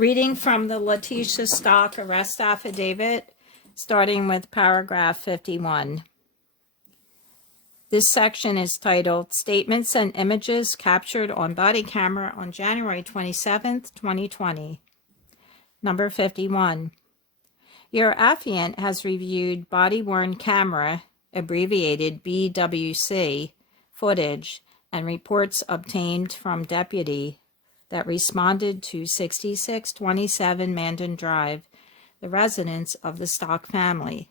Reading from the Letecia Stauch Arrest Affidavit, starting with paragraph 51. This section is titled Statements and Images Captured on Body Camera on January 27, 2020. Number 51. Your affiant has reviewed body-worn camera, abbreviated BWC, footage and reports obtained from deputy that responded to 6627 Mandan Drive, the residence of the Stauch family.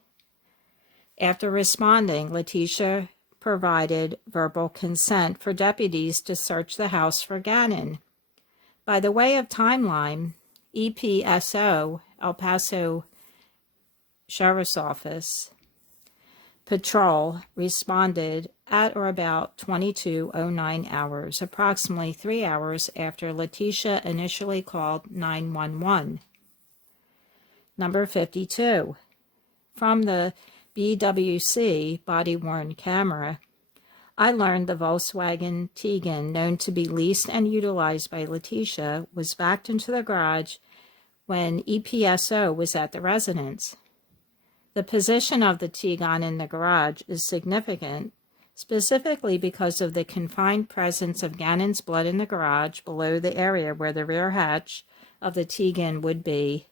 After responding, Letecia provided verbal consent for deputies to search the house for Gannon. By the way of timeline, EPSO, El Paso Sheriff's Office, Patrol responded at or about 22:09 hours, approximately 3 hours after Letecia initially called 911. Number 52. From the BWC body-worn camera, I learned the Volkswagen Tiguan, known to be leased and utilized by Letecia, was backed into the garage when EPSO was at the residence. The position of the Tiguan in the garage is significant, specifically because of the confined presence of Gannon's blood in the garage below the area where the rear hatch of the Tiguan would be,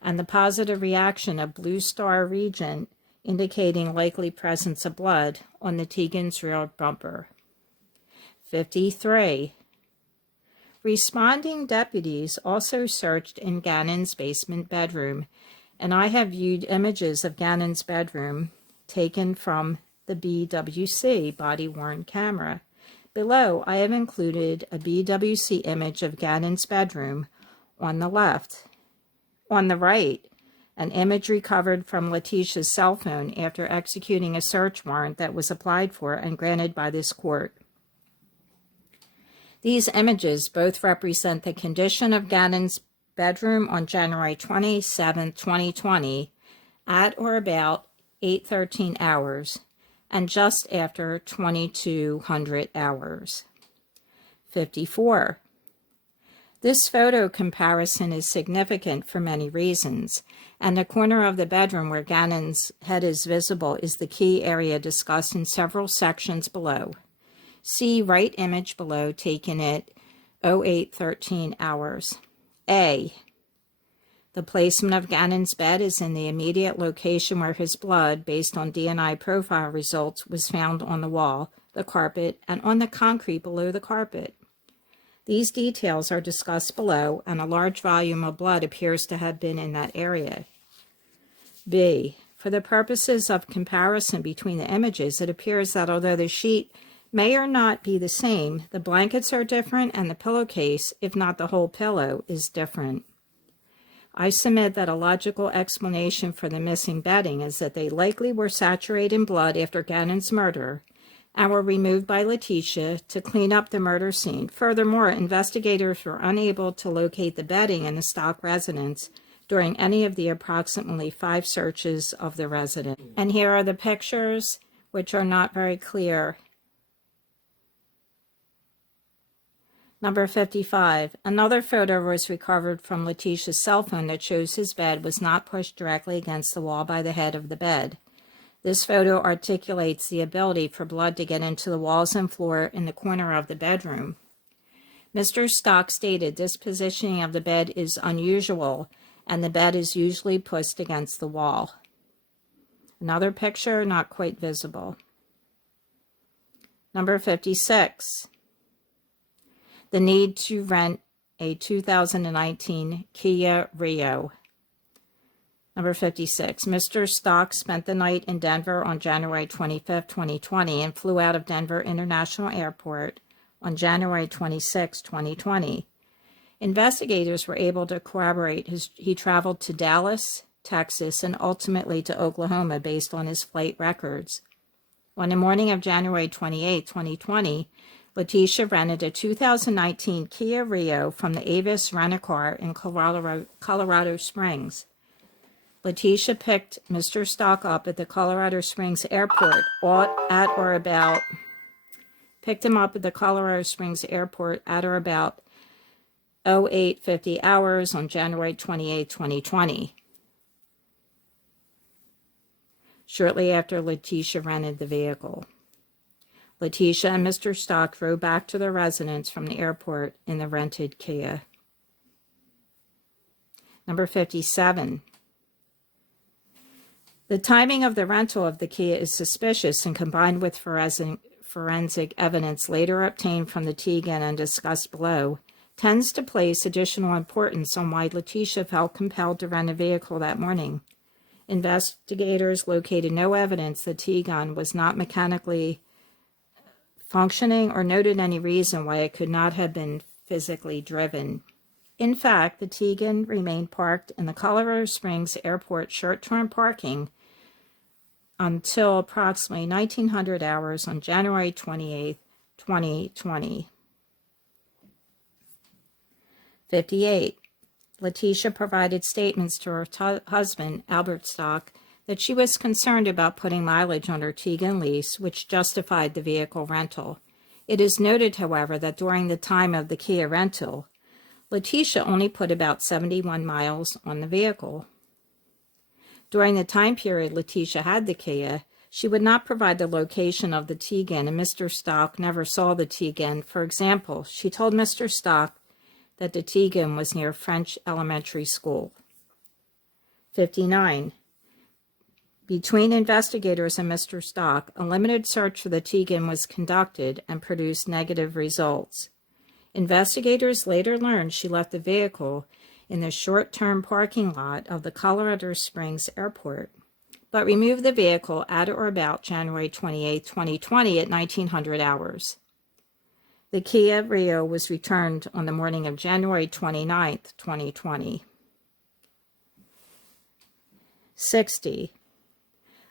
and the positive reaction of blue star region indicating likely presence of blood on the Tiguan's rear bumper. 53. Responding deputies also searched in Gannon's basement bedroom, and I have viewed images of Gannon's bedroom taken from the BWC body-worn camera. Below, I have included a BWC image of Gannon's bedroom on the left. On the right, an image recovered from Letecia's cell phone after executing a search warrant that was applied for and granted by this court. These images both represent the condition of Gannon's bedroom on January 27, 2020, at or about 8:13 hours, and just after 2200 hours. 54. This photo comparison is significant for many reasons, and the corner of the bedroom where Gannon's head is visible is the key area discussed in several sections below. See right image below taken at 0813 hours. A. The placement of Gannon's bed is in the immediate location where his blood, based on DNA profile results, was found on the wall, the carpet, and on the concrete below the carpet. These details are discussed below, and a large volume of blood appears to have been in that area. B. For the purposes of comparison between the images, it appears that although the sheet may or not be the same, the blankets are different and the pillowcase, if not the whole pillow, is different. I submit that a logical explanation for the missing bedding is that they likely were saturated in blood after Gannon's murder and were removed by Letecia to clean up the murder scene. Furthermore, investigators were unable to locate the bedding in the Stauch residence during any of the approximately 5 searches of the residence. And here are the pictures, which are not very clear. Number 55. Another photo was recovered from Letecia's cell phone that shows his bed was not pushed directly against the wall by the head of the bed. This photo articulates the ability for blood to get into the walls and floor in the corner of the bedroom. Mr. Stauch stated this positioning of the bed is unusual, and the bed is usually pushed against the wall. Another picture not quite visible. Number 56. The need to rent a 2019 Kia Rio. Number 56. Mr. Stauch spent the night in Denver on January 25, 2020, and flew out of Denver International Airport on January 26, 2020. Investigators were able to corroborate he traveled to Dallas, Texas, and ultimately to Oklahoma based on his flight records. On the morning of January 28, 2020, Letecia rented a 2019 Kia Rio from the Avis Rent-A-Car in Colorado Springs. Letecia picked Mr. Stauch up at the Colorado Springs airport picked him up at the Colorado Springs airport at or about 08:50 hours on January 28, 2020. Shortly after Letecia rented the vehicle. Letecia and Mr. Stauch drove back to their residence from the airport in the rented Kia. Number 57. The timing of the rental of the Kia is suspicious, and combined with forensic evidence later obtained from the Tegan and discussed below, tends to place additional importance on why Letecia felt compelled to rent a vehicle that morning. Investigators located no evidence the Tegan was not mechanically functioning or noted any reason why it could not have been physically driven. In fact, the Tegan remained parked in the Colorado Springs Airport short-term parking until approximately 1900 hours on January 28, 2020. 58. Letecia provided statements to her husband, Albert Stauch, that she was concerned about putting mileage on her Tegan lease, which justified the vehicle rental. It is noted, however, that during the time of the Kia rental, Letecia only put about 71 miles on the vehicle. During the time period Letecia had the Kia, she would not provide the location of the Tegan, and Mr. Stauch never saw the Tegan. For example, she told Mr. Stauch that the Tegan was near French Elementary School. 59. Between investigators and Mr. Stauch, a limited search for the Tegan was conducted and produced negative results. Investigators later learned she left the vehicle in the short-term parking lot of the Colorado Springs Airport, but removed the vehicle at or about January 28, 2020 at 1900 hours. The Kia Rio was returned on the morning of January 29, 2020. 60.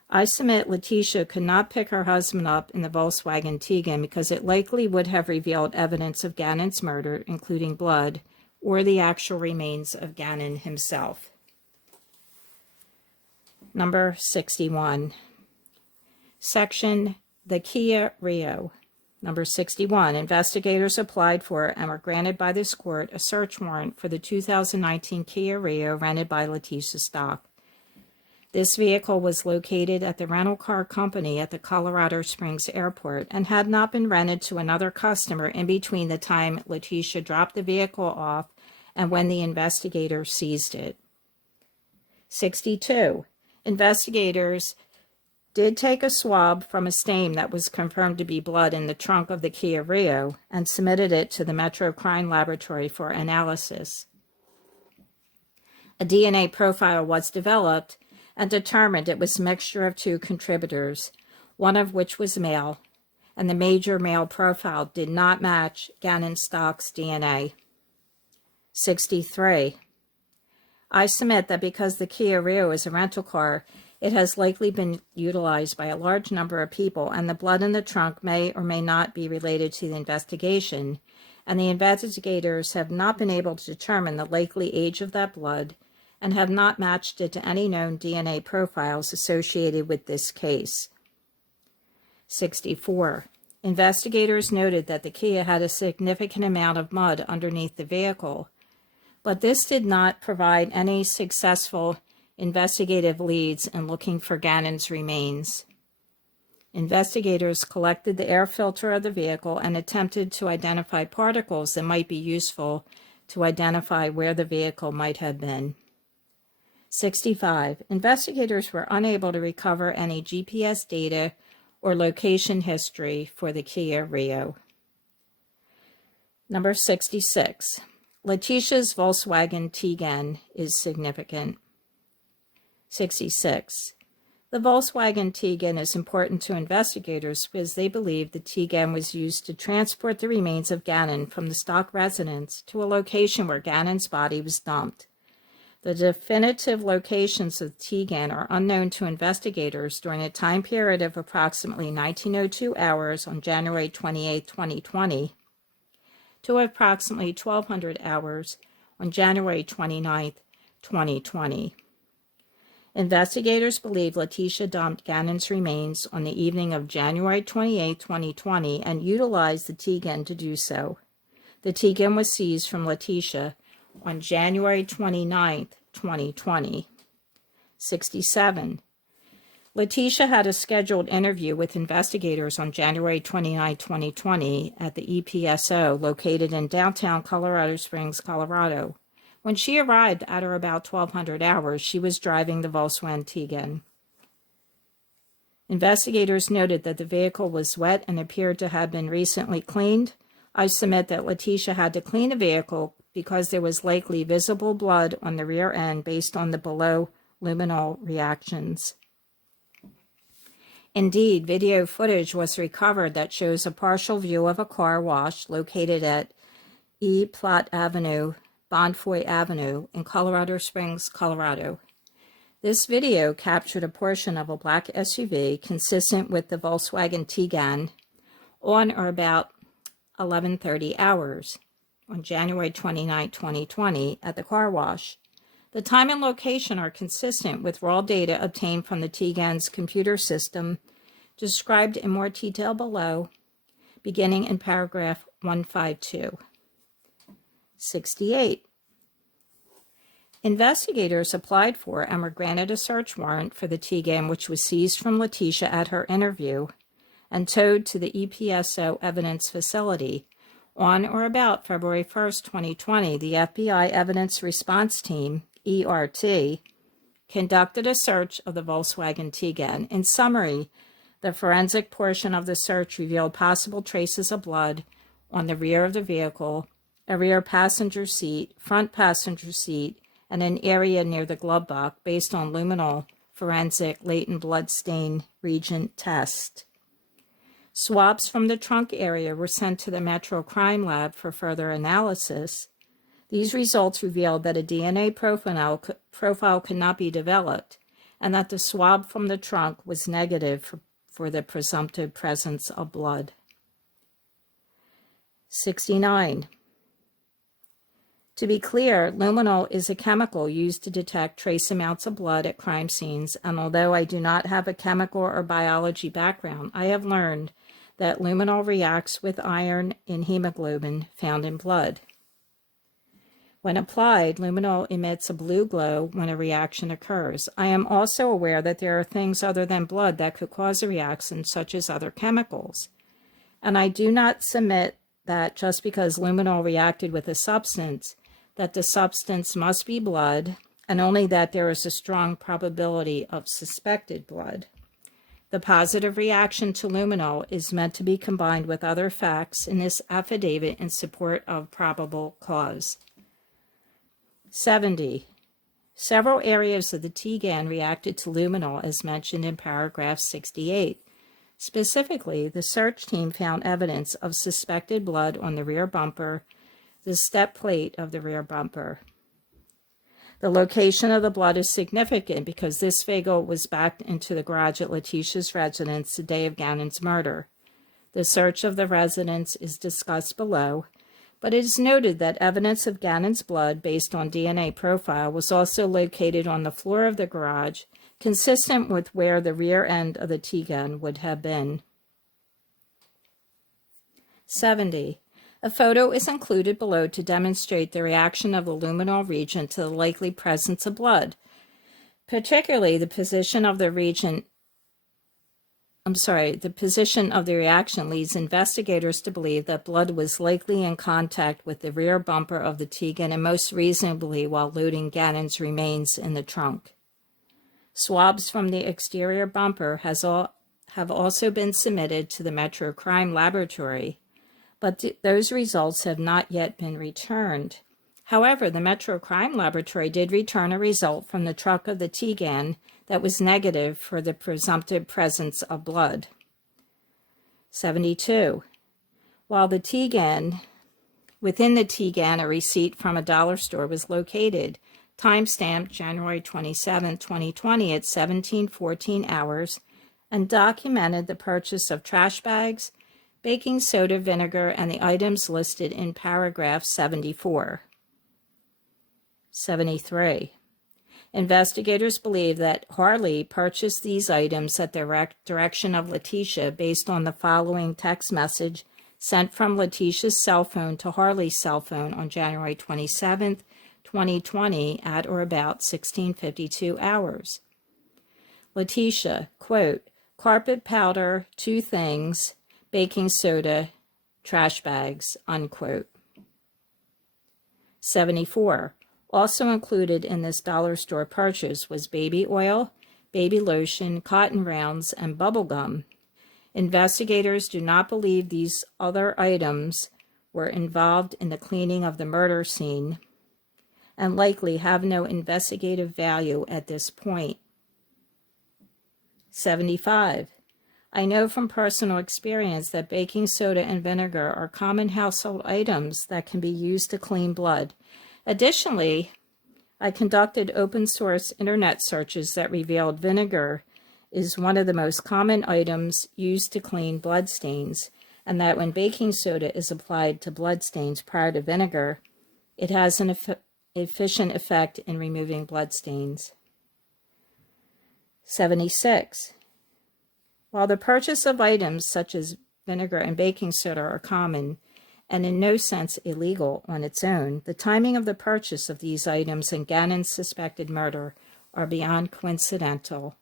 I submit Letecia could not pick her husband up in the Volkswagen Tegan because it likely would have revealed evidence of Gannon's murder, including blood, or the actual remains of Gannon himself. Number 61. Section the Kia Rio. Number 61. Investigators applied for and were granted by this court a search warrant for the 2019 Kia Rio rented by Letecia Stauch. This vehicle was located at the rental car company at the Colorado Springs Airport and had not been rented to another customer in between the time Letecia dropped the vehicle off and when the investigators seized it. 62. Investigators did take a swab from a stain that was confirmed to be blood in the trunk of the Kia Rio and submitted it to the Metro Crime Laboratory for analysis. A DNA profile was developed and determined it was a mixture of two contributors, one of which was male, and the major male profile did not match Gannon Stauch's DNA. 63. I submit that because the Kia Rio is a rental car, it has likely been utilized by a large number of people, and the blood in the trunk may or may not be related to the investigation, and the investigators have not been able to determine the likely age of that blood and have not matched it to any known DNA profiles associated with this case. 64. Investigators noted that the Kia had a significant amount of mud underneath the vehicle, but this did not provide any successful investigative leads in looking for Gannon's remains. Investigators collected the air filter of the vehicle and attempted to identify particles that might be useful to identify where the vehicle might have been. 65. Investigators were unable to recover any GPS data or location history for the Kia Rio. Number 66. Letecia's Volkswagen Tegan is significant. 66. The Volkswagen Tegan is important to investigators because they believe the Tegan was used to transport the remains of Gannon from the Stauch residence to a location where Gannon's body was dumped. The definitive locations of the Tegan are unknown to investigators during a time period of approximately 1902 hours on January 28, 2020, to approximately 1200 hours on January 29, 2020. Investigators believe Letecia dumped Gannon's remains on the evening of January 28, 2020, and utilized the Tegan to do so. The Tegan was seized from Letecia on January 29, 2020. 67. Letecia had a scheduled interview with investigators on January 29, 2020 at the EPSO located in downtown Colorado Springs, Colorado. When she arrived at her about 1200 hours, she was driving the Volkswagen Tegan. Investigators noted that the vehicle was wet and appeared to have been recently cleaned. I submit that Letecia had to clean the vehicle because there was likely visible blood on the rear end based on the below luminol reactions. Indeed, video footage was recovered that shows a partial view of a car wash located at E. Platte Avenue, Bonfoy Avenue in Colorado Springs, Colorado. This video captured a portion of a black SUV consistent with the Volkswagen Tegan on or about 11:30 hours on January 29, 2020 at the car wash. The time and location are consistent with raw data obtained from the Tegan's computer system, described in more detail below, beginning in paragraph 152. 68. Investigators applied for and were granted a search warrant for the Tegan, which was seized from Letecia at her interview and towed to the EPSO evidence facility. On or about February 1, 2020, the FBI Evidence Response Team, ERT, conducted a search of the Volkswagen Tegan. In summary, the forensic portion of the search revealed possible traces of blood on the rear of the vehicle, a rear passenger seat, front passenger seat, and an area near the glove box based on luminol forensic latent blood stain reagent test. Swabs from the trunk area were sent to the Metro Crime Lab for further analysis. These results revealed that a DNA profile could not be developed and that the swab from the trunk was negative for the presumptive presence of blood. 69. To be clear, luminol is a chemical used to detect trace amounts of blood at crime scenes, and although I do not have a chemical or biology background, I have learned that luminol reacts with iron in hemoglobin found in blood. When applied, luminol emits a blue glow when a reaction occurs. I am also aware that there are things other than blood that could cause a reaction, such as other chemicals. And I do not submit that just because luminol reacted with a substance, that the substance must be blood, and only that there is a strong probability of suspected blood. The positive reaction to luminol is meant to be combined with other facts in this affidavit in support of probable cause. 70. Several areas of the Tegan reacted to luminol as mentioned in paragraph 68. Specifically, the search team found evidence of suspected blood on the rear bumper, the step plate of the rear bumper. The location of the blood is significant because this vehicle was backed into the garage at Letecia's residence the day of Gannon's murder. The search of the residence is discussed below, but it is noted that evidence of Gannon's blood based on DNA profile was also located on the floor of the garage, consistent with where the rear end of the Tegan would have been. 70. A photo is included below to demonstrate the reaction of the luminol region to the likely presence of blood, particularly the position of the reaction leads investigators to believe that blood was likely in contact with the rear bumper of the Tegan and most reasonably while loading Gannon's remains in the trunk. Swabs from the exterior bumper have also been submitted to the Metro Crime Laboratory, but those results have not yet been returned. However, the Metro Crime Laboratory did return a result from the truck of the Tegan that was negative for the presumptive presence of blood. 72. While the Tegan, within the Tegan, a receipt from a dollar store was located, timestamped January 27, 2020 at 17:14 hours, and documented the purchase of trash bags, baking soda vinegar, and the items listed in paragraph 74. 73. Investigators believe that Harley purchased these items at the direction of Letecia based on the following text message sent from Letecia's cell phone to Harley's cell phone on January 27th, 2020 at or about 16:52 hours. Letecia, quote, carpet powder, 2 things, baking soda, trash bags, unquote. 74. Also included in this dollar store purchase was baby oil, baby lotion, cotton rounds, and bubble gum. Investigators do not believe these other items were involved in the cleaning of the murder scene and likely have no investigative value at this point. 75. I know from personal experience that baking soda and vinegar are common household items that can be used to clean blood. Additionally, I conducted open source internet searches that revealed vinegar is one of the most common items used to clean blood stains, and that when baking soda is applied to blood stains prior to vinegar, it has an efficient effect in removing blood stains. 76. While the purchase of items such as vinegar and baking soda are common and in no sense illegal on its own, the timing of the purchase of these items and Gannon's suspected murder are beyond coincidental.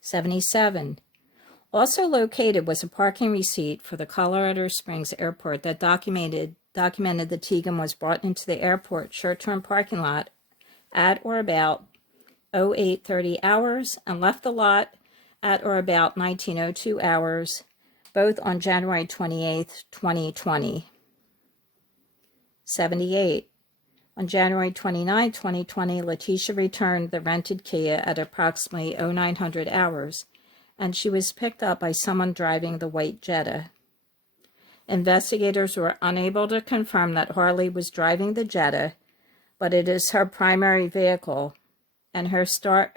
77. Also located was a parking receipt for the Colorado Springs Airport that documented that Tegan was brought into the airport short-term parking lot at or about 08:30 hours and left the lot at or about 19:02 hours, both on January 28, 2020. 78. On January 29, 2020, Letecia returned the rented Kia at approximately 0900 hours, and she was picked up by someone driving the white Jetta. Investigators were unable to confirm that Harley was driving the Jetta, but it is her primary vehicle, and her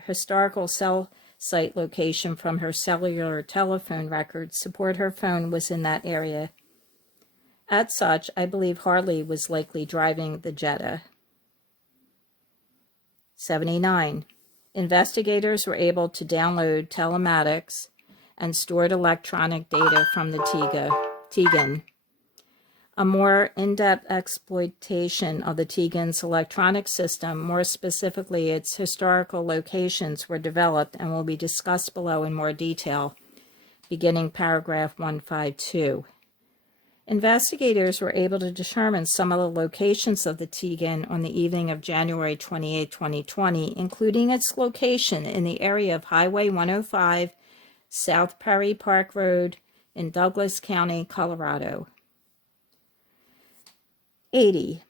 historical cell site location from her cellular telephone records support her phone was in that area. As such, I believe Harley was likely driving the Jetta. 79. Investigators were able to download telematics and stored electronic data from the Tegan. A more in-depth exploitation of the Tegan's electronic system, more specifically its historical locations, were developed and will be discussed below in more detail, beginning paragraph 152. Investigators were able to determine some of the locations of the Tegan on the evening of January 28, 2020, including its location in the area of Highway 105, South Perry Park Road in Douglas County, Colorado. 80.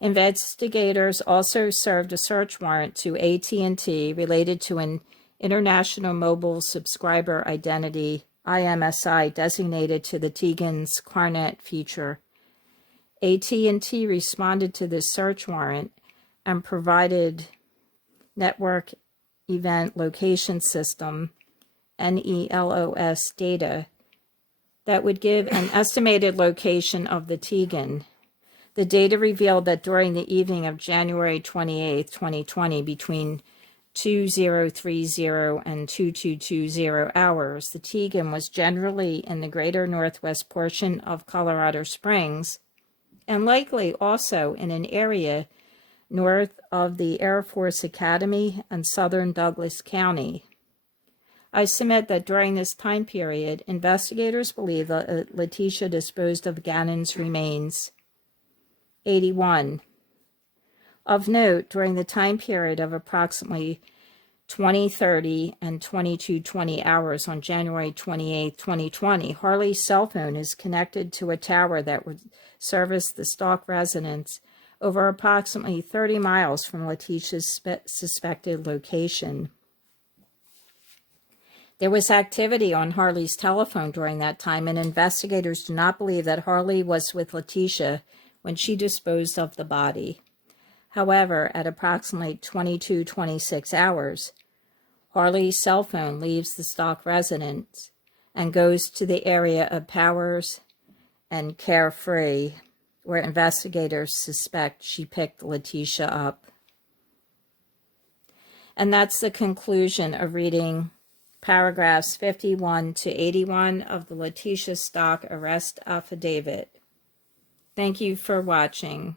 Investigators also served a search warrant to AT&T related to an International Mobile Subscriber Identity IMSI designated to the Tegan's Carnet feature. AT&T responded to this search warrant and provided Network Event Location System NELOS data that would give an estimated location of the Tegan. The data revealed that during the evening of January 28, 2020, between 2030 and 2220 hours, the Tegan was generally in the greater northwest portion of Colorado Springs and likely also in an area north of the Air Force Academy and southern Douglas County. I submit that during this time period, investigators believe that Letecia disposed of Gannon's remains. 81. Of note, during the time period of approximately 20:30 and 22:20 hours on January 28, 2020, Harley's cell phone is connected to a tower that would service the Stauch residence over approximately 30 miles from Letecia's suspected location. There was activity on Harley's telephone during that time, and investigators do not believe that Harley was with Letecia when she disposed of the body. However, at approximately 22:26 hours, Harley's cell phone leaves the Stauch residence and goes to the area of Powers and Carefree, where investigators suspect she picked Letecia up. And that's the conclusion of reading paragraphs 51 to 81 of the Letecia Stauch Arrest Affidavit. Thank you for watching.